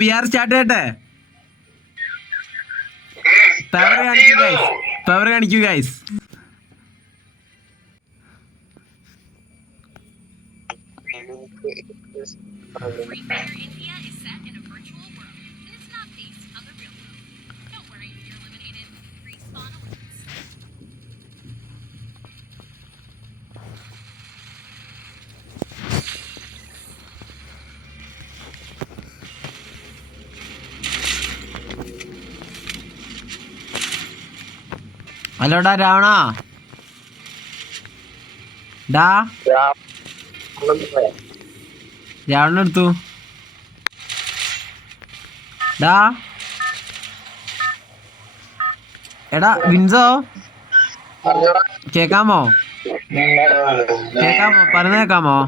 PR start ചെയ്യട്ടെ. Power കാണിക്കൂ guys. ഹലോടാ Ravana ഡാ രാവണ എടുത്തു ഡാ. എടാ വിൻസോ കേക്കാമോ പറയുന്ന കേക്കാമോ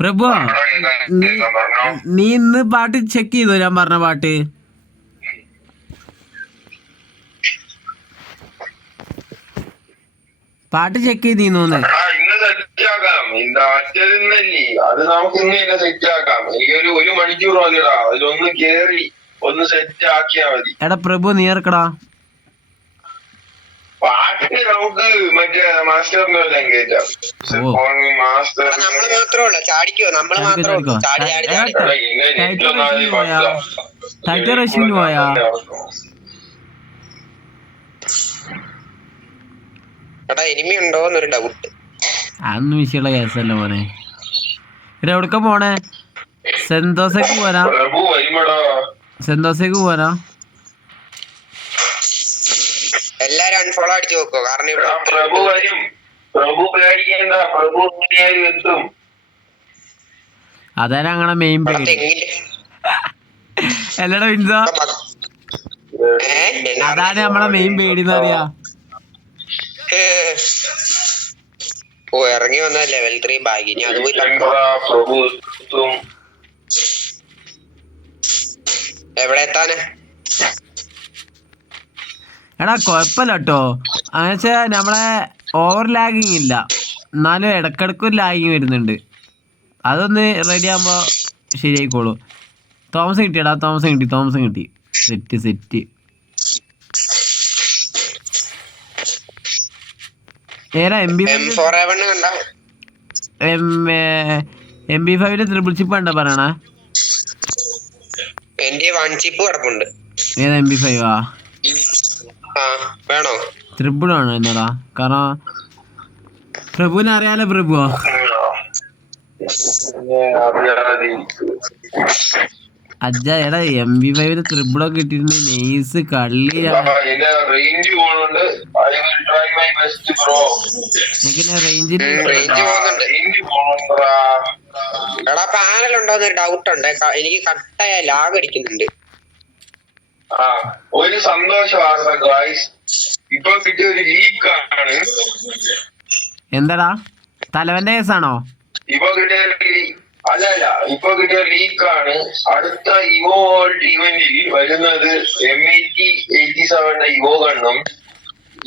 പ്രഭു നീ ഇന്ന് പാട്ട് ചെക്ക് ചെയ്തോ? ഞാൻ പറഞ്ഞ പാട്ട് ചെക്ക് ചെയ്തീന്നോന്ന്. അത് നമുക്ക് ഇന്ന് സെറ്റ് ആക്കാം. എനിക്കൊരു 1 മണിക്കൂർ മതിടാ. അതിലൊന്ന് കേറി ഒന്ന് സെറ്റ് ആക്കിയാ മതി. എടാ പ്രഭു നീ ഇറക്കടാ പാട്ട്. നമുക്ക് മറ്റേ മാസ്റ്ററിനെല്ലാം കേറ്റാം. പോയാ അതൊന്നും വിഷയമുള്ള കേസല്ല മോനെ. ഇവിടെ എവിടക്ക പോണേ? സെന്തോസേക്ക് പോരാ എല്ലാരും അൺഫോളോ അടിച്ചു നോക്കോ. കാരണം പ്രഭു വരും. പ്രഭു പേടിക്കണ്ട. പ്രഭു എത്തും. അതാണ് ഞങ്ങളെ മെയിൻ പേടി. അല്ലടാ വിൻസോ, അതാണ് നമ്മളെ മെയിൻ പേടി എന്ന് പറയാ. ഓ ഇറങ്ങി വന്ന ലെവൽ 3 ബാഗ്. ഞാൻ അത് പോയി എവിടെ എത്താന്? എടാ കൊഴപ്പല്ല കേട്ടോ. അങ്ങനെ വെച്ചാ നമ്മളെ ഓവർ ലാഗിങ് ഇല്ല, എന്നാലും ഇടക്കിടക്കൊരു ലാഗിങ് വരുന്നുണ്ട്. അതൊന്ന് റെഡി ആകുമ്പോ ശരിയായിക്കോളൂ. തോമസ് കിട്ടിയടാ, തോമസ് കിട്ടി. സെറ്റ്. ഏതാ MP5 ട്രിപ്പിൾ ചിപ്പ് ഉണ്ടോ പറയണേ? ഏതാ MP5 വേണോ? ട്രിപ്പിൾ ആണോ എന്നടാ? കാരണം പ്രഭുവിനെ അറിയാലോ. പ്രഭുവോ അജ്ജ എടാ MP5 ട്രിപ്പിളൊക്കെ ഇട്ടിട്ടുണ്ട്. നെയ്സ് കള്ളിയാണ്. എടാ പാനൽ ഉണ്ടോന്നൊരു ഡൗട്ട് ഉണ്ട്. എനിക്ക് കട്ടായ ലാഗ് അടിക്കുന്നുണ്ട്. ഒരു സന്തോഷ വാർത്ത ഗായ്സ്, ഇപ്പൊ കിട്ടിയ ഒരു ലീക്കാണ്. എന്താടാ തലവന്റെ കേസാണോ? ഇപ്പൊ കിട്ടിയ ലീക്കാണ്. അടുത്ത ഇവോ വേൾഡ് ഇവന്റിൽ വരുന്നത് M8087 ഇവോ ഗണ്ണും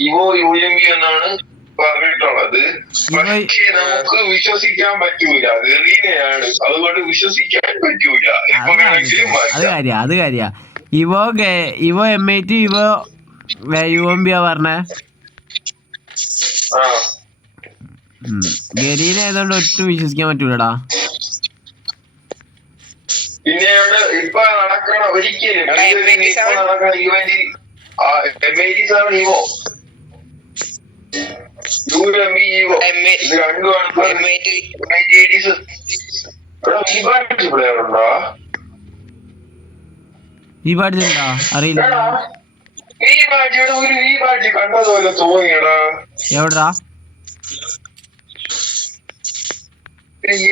ഇവോ UMP എന്നാണ് പറഞ്ഞിട്ടുള്ളത്. പക്ഷേ നമുക്ക് വിശ്വസിക്കാൻ പറ്റൂല. ഗറീനയാണ്, അതുകൊണ്ട് വിശ്വസിക്കാൻ പറ്റൂല. അത് കാര്യ ഇവോ M80 ഇവോ UMP പറഞ്ഞേ. ഗരീന ആയതുകൊണ്ട് ഒട്ടും വിശ്വസിക്കാൻ പറ്റൂലടാ. പിന്നെ ഇപ്പൊ നടക്കണ ഒരിക്കലും നടക്കണ ഇവന്റിൽ M87 ഇവോ UMP ഇവോ ഇത് രണ്ടുമാണ്. പ്ലെയറുണ്ടോ? ഈ പാട്ടിലുണ്ടോ അറിയില്ല. ഈ പാട്ടി കണ്ടതുപോലെ തോന്നിയടാ. എവിടാ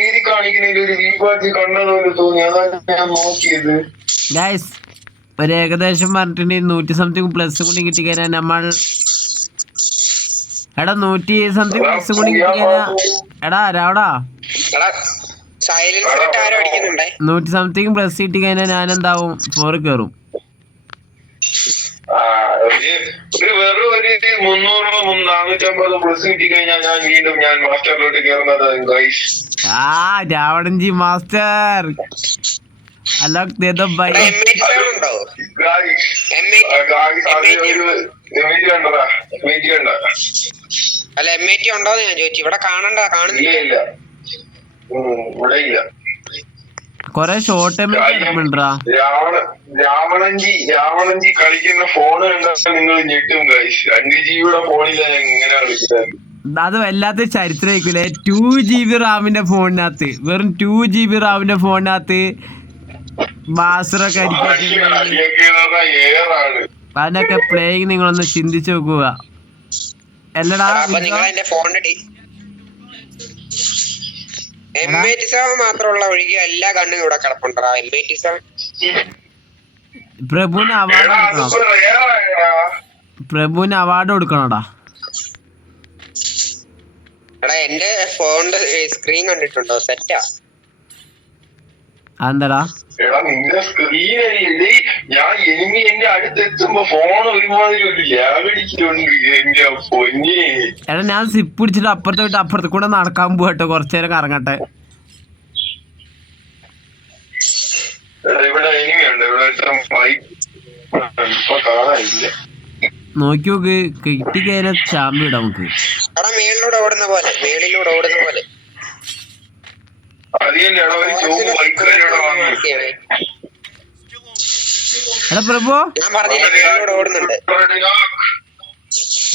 ഏരി കാണിക്കുന്നതിൽ ഒരു ഈ പാട്ടി കണ്ടതുപോലെ തോന്നി. അതാണ് ഞാൻ നോക്കിയത്. ഗൈസ് ഒരു ഏകദേശം പറഞ്ഞിട്ടുണ്ടെങ്കിൽ 100 സംതിങ് പ്ലസ് കൂടി കിട്ടിക്കഴിഞ്ഞാൽ നമ്മൾ 100 സംതിങ് പ്ലസ് കൂടി കിട്ടിക്കഴിഞ്ഞാ രാവടാ 100 സംതിങ് പ്ലസ് കിട്ടിക്കഴിഞ്ഞാൽ ഞാൻ എന്താവും 4 കയറും. ഒരു വെറും ഒരു 300-450 പ്ലസ് കിട്ടി കഴിഞ്ഞാൽ ഞാൻ മാസ്റ്ററിലോട്ട് കയറുന്നത് ഗൈസ്. രാവണൻജി മാസ്റ്റർ. Hello bye. ഉണ്ടോ അല്ല M80 ഉണ്ടോന്ന് ഞാൻ ചോദിച്ചു. ഇവിടെ കാണുന്നില്ല. ഇവിടെ ഇല്ല. കൊറേ ഷോർട്ട് ടൈമിണ്ടാ. രാവണൻജി കളിക്കുന്ന ഫോണ് കണ്ടാൽ നിങ്ങൾ ഞെട്ടും ഗൈസ്. 2 GB ഫോണിലാണ് എങ്ങനെ കളിക്കുന്നത്. അത് വല്ലാത്ത ചരിത്രമായിരിക്കൂലേ. 2 GB റാമിന്റെ ഫോണിനകത്ത്, വെറും 2 GB റാമിന്റെ ഫോണിനകത്ത് ബാസറൊക്കെ അതിനൊക്കെ പ്ലേയിങ് നിങ്ങളൊന്ന് ചിന്തിച്ചു നോക്കുക. അല്ലടാ M87 മാത്രമുള്ള ഒഴികെ എല്ലാ കണ്ണും ഇവിടെ കിടപ്പുണ്ടാ. M87 പ്രഭുവിന് award കൊടുക്കണോടാ. എടാ എന്റെ ഫോണിന്റെ സ്ക്രീൻ കണ്ടിട്ടുണ്ടോ? സെറ്റാ. അതെന്താടാ? എടാ നിന്റെ സ്ക്രീനല്ലേ എന്റെ അടുത്തെത്തുമ്പോ ഫോൺ ഒരുമാതിരി ഒരു ലാഗടിക്കുന്നുണ്ട്. എന്റെ പൊന്നെ. എടാ ഞാൻ സിപ്പ് പിടിച്ചിട്ട് അപ്പുറത്തെ വിട്ട് അപ്പുറത്ത് കൂടെ നടക്കാൻ പോകട്ടെ, കുറച്ചേരം കറങ്ങട്ടെ. ഇവിടെ എനിമിയുണ്ട്. ഇവിടെ ഇപ്പൊ കാണാനില്ല. നോക്കി നോക്ക്, കിട്ടിക്കഴിഞ്ഞ ചാമ്പ് ഇടാം നമുക്ക്. മേളിലൂടെ ഓടുന്ന പോലെ. എടാ പ്രഭു ഞാൻ പറഞ്ഞില്ലേ മേളിലൂടെ ഓടുന്നുണ്ട്.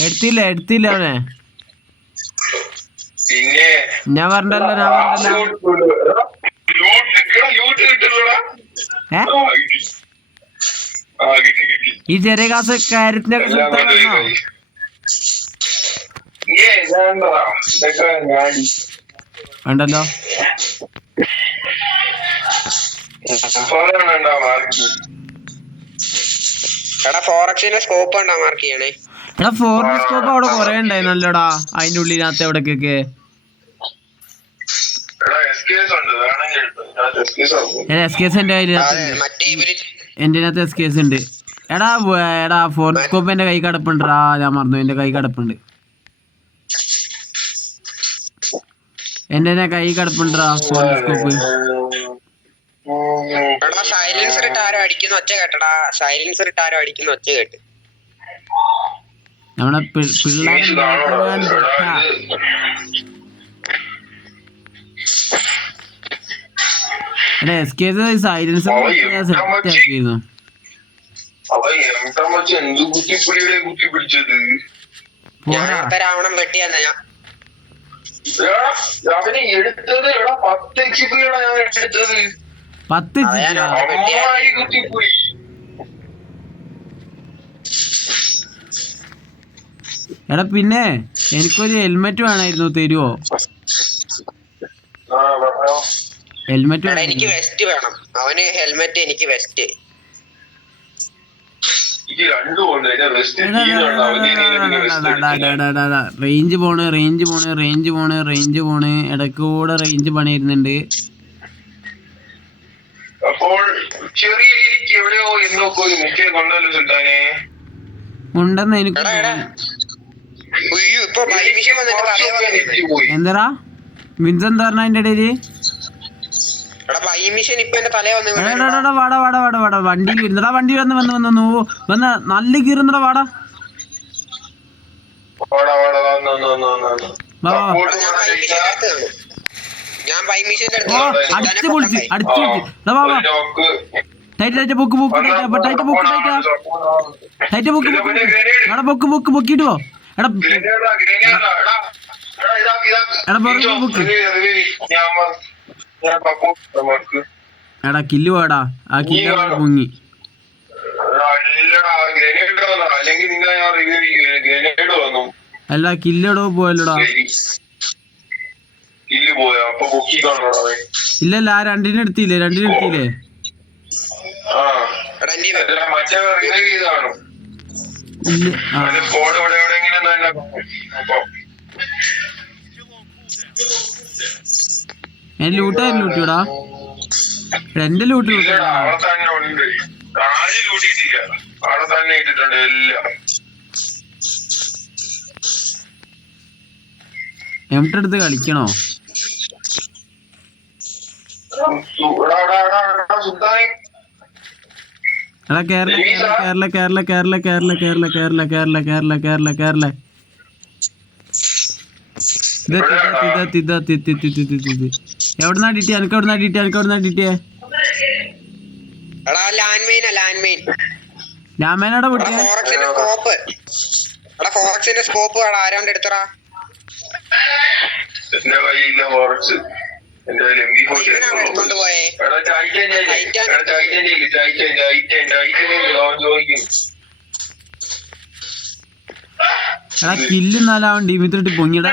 എടുത്തില്ല അവനെ. പിന്നെ ഞാൻ പറഞ്ഞല്ലോ. ഈ ചെറിയ ക്ലാസ് കാര്യത്തിന്റെ ഉണ്ടല്ലോ. എടാ ഫോറക്സിന്റെ സ്കോപ്പ് ഉണ്ടോ മാർക്ക് ചെയ്യണേ. എടാ ഫോറിൻ സ്കോപ്പ് അവിടെ കൊറേ ഉണ്ടായിരുന്നല്ലോടാ അതിന്റെ ഉള്ളിനകത്ത് എവിടേക്കൊക്കെ. SKS എന്റെ SKS ഉണ്ട്. എടാ ഫോറിൻ സ്കോപ്പ് എന്റെ കൈ കിടപ്പുണ്ടാ. ഞാൻ മറന്നു, എന്റെ കൈ കിടപ്പുണ്ട്. എന്റെ കൈ കിടപ്പുണ്ടാ ഫോറിൻ സ്കോപ്പ്. സൈലൻസർ ഇട്ട് ആരോ അടിക്കുന്ന ഒച്ച കേട്ട്. നമ്മുടെ പിള്ളേരെ SKS സൈലൻസർ സെറ്റ് ആക്കിയിരുന്നു. രാവണം വെട്ടിയാ ഞാൻ എടുത്തത്. 10 HP ഞാൻ എടുത്തത്. 10 എടാ പിന്നെ എനിക്കൊരു ഹെൽമെറ്റ് വേണമായിരുന്നു, തരുവോ? ഹെൽമെറ്റ് എനിക്ക് വെസ്റ്റ് വേണം. അവന് ഹെൽമെറ്റ്, എനിക്ക് വെസ്റ്റ്. റേഞ്ച് പോണ് ഇടയ്ക്ക് കൂടെ റേഞ്ച് പണി വരുന്നുണ്ട്. അപ്പോൾ ചെറിയ രീതിക്ക് എവിടെയോ എന്നൊക്കെ ഒരു മിസ്റ്റേക്ക് ഉണ്ടല്ലോ സുൽത്താനെ. ഉണ്ടെന്ന് എനിക്ക് എന്താ വിൻസെന്താ പറഞ്ഞ അതിന്റെ ഇടയില്. വാടാ വണ്ടിയിൽ വരുന്നടാ. വണ്ടി വന്ന് നല്ല കീറുന്നടാ. വാടാ അടിച്ചു പൊളിച്ച് ടൈറ്റ് പൊക്കിട്ട് പോ. എടാ കില്ല് പോടാ. ആ കില്ല് മുങ്ങി. അല്ല കില്ലടോ പോയല്ലോടാ. ഇല്ലല്ല ആ രണ്ടിനെ എടുത്തില്ലേ. ലൂട്ടിടാ. എന്റെ ലൂട്ട് എമിട്ടെടുത്ത് കളിക്കണോ? എടാ കേരള കേരള കേരള കേരള കേരള കേരള കേരള കേരള കേരള കേരള കേരള എവിടുന്നാ ഡിറ്റി? എനിക്ക് എവിടുന്നാ ഡിറ്റി? എനിക്ക് എവിടുന്നാ ഡിറ്റിയെ? ലാമേനോടെ പൊട്ടിയ ഫോറക്സിന്റെ സ്കോപ്പ് ആരാണ്ട് എടുത്തടാ. എന്റെ കയ്യില്ല ഫോറക്സ്. എന്റെ എടുത്തോണ്ട് പോയേ. ചോദിക്കും. എടാ കില്ല് നാലാവൻ ടീമിത്തിട്ട് പൊങ്ങിടാ.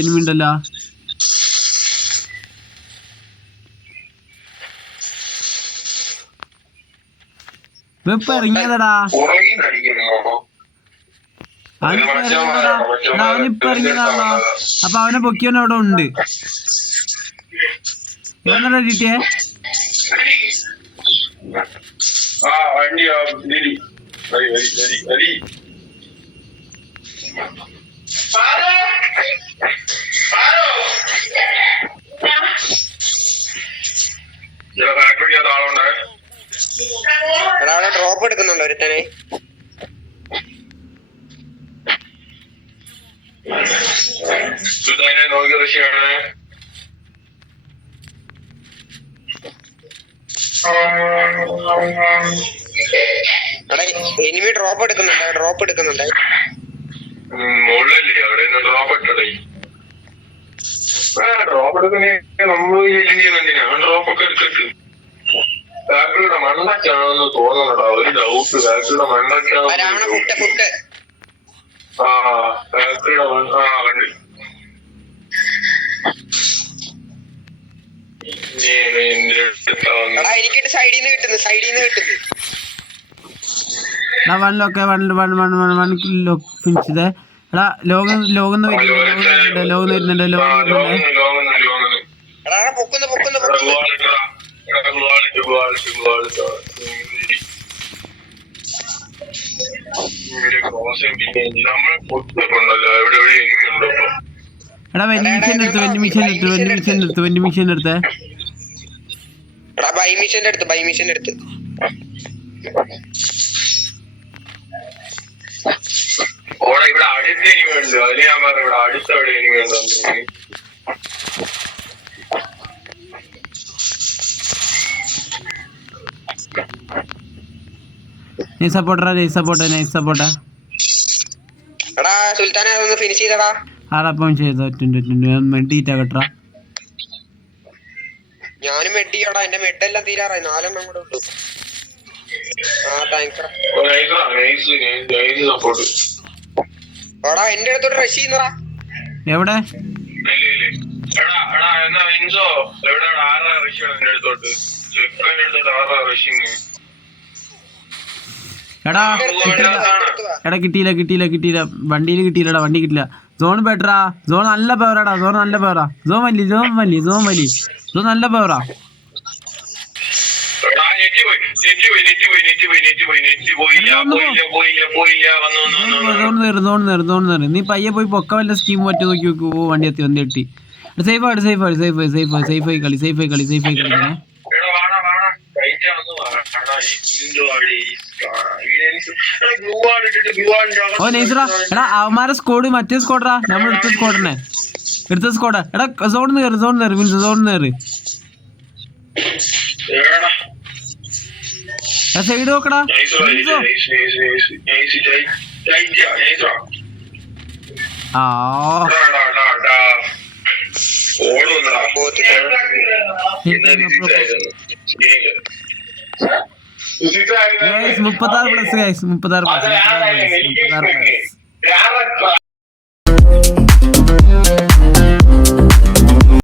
എനിമിണ്ടല്ലോ. വെപ്പ് ഇറങ്ങിയതടാ. അവനിപ്പ ഇറങ്ങിയതാണല്ലോ. അപ്പൊ അവനെ പൊക്കിയവൻ അവിടെ ഉണ്ട്. എവിടെന്നാ ഡിറ്റിയെ? ഒരാളെ ഡ്രോപ്പ് എടുക്കുന്നുണ്ടോ ഒരുത്തനെ? നോക്കി ഋഷിയാണ്. എനിമി ഡ്രോപ്പ് എടുക്കുന്നുണ്ട്. മുകളിലല്ലേ അവിടെ ഡ്രോപ്പ് ഇട്ടതേ. ഡ്രോപ്പ് എടുക്കുന്നേ നമ്മള് ചെയ്യുന്നതിനാ. ഡ്രോപ്പ് ഒക്കെ എടുത്തിട്ട് ബാക്കിയുടെ മണ്ണൊക്കെയാണെന്ന് തോന്നണടാ. ഒരു ഡൗട്ട്. ബാക്കിയുടെ മണ്ണൊക്കെയാണ്. ബാക്കിയുടെ കണ്ട് എനിക്കിട്ട് സൈഡിന്ന് കിട്ടുന്നു. ഫിനിഷ് ചെയ്തേ. എടാ ലോകന്ന് വരുന്നുണ്ട്. എടാ വെന്റിമിഷൻ എടുത്തേ. ബൈമിഷന്റെ അടുത്ത് ഇവിടെ അടുത്ത എനിമുണ്ട്. അതിന് ഞാൻ പറഞ്ഞു ഇവിടെ അടുത്ത എവിടെ എനിമുണ്ടോ. നൈസ് സപ്പോർട്ടാ. എടാ സുൽത്താനെ അതൊന്ന് ഫിനിഷ് ചെയ്തടാ. ആടപ്പം ചെയ്തോ. മെഡീറ്റാ കെട്ടാ. ഞാനും മെഡിയോടാ. എന്റെ മെഡെല്ലാം തീരാറായി. 4 എണ്ണം കൂടെ ഉള്ളു. എടാ എന്റെ അടുത്തോട്ട് റഷ് ചെയ്യുന്നടാ. എവിടെ? എടാ കിട്ടിയില്ല. വണ്ടിയിൽ കിട്ടിയില്ലടാ. വണ്ടി കിട്ടില്ല. സോൺ ബെറ്ററാ. സോൺ നല്ല പവറാടാ. സോൺ നല്ല പവറാ. നീ പയ്യെ പോയി പൊക്ക വല്ല സ്കീം പറ്റി നോക്കി നോക്കൂ. വണ്ടി എത്തി. സേഫായി കളി. ഓ നൈസറാ. എടാ അവന്മാരെ സ്കോഡ് മറ്റേ സ്കോഡറാ. നമ്മൾ എടുത്ത സ്കോഡാ. എടാ സോൺ നേറ്. സൈഡ് നോക്കടാ. +36 36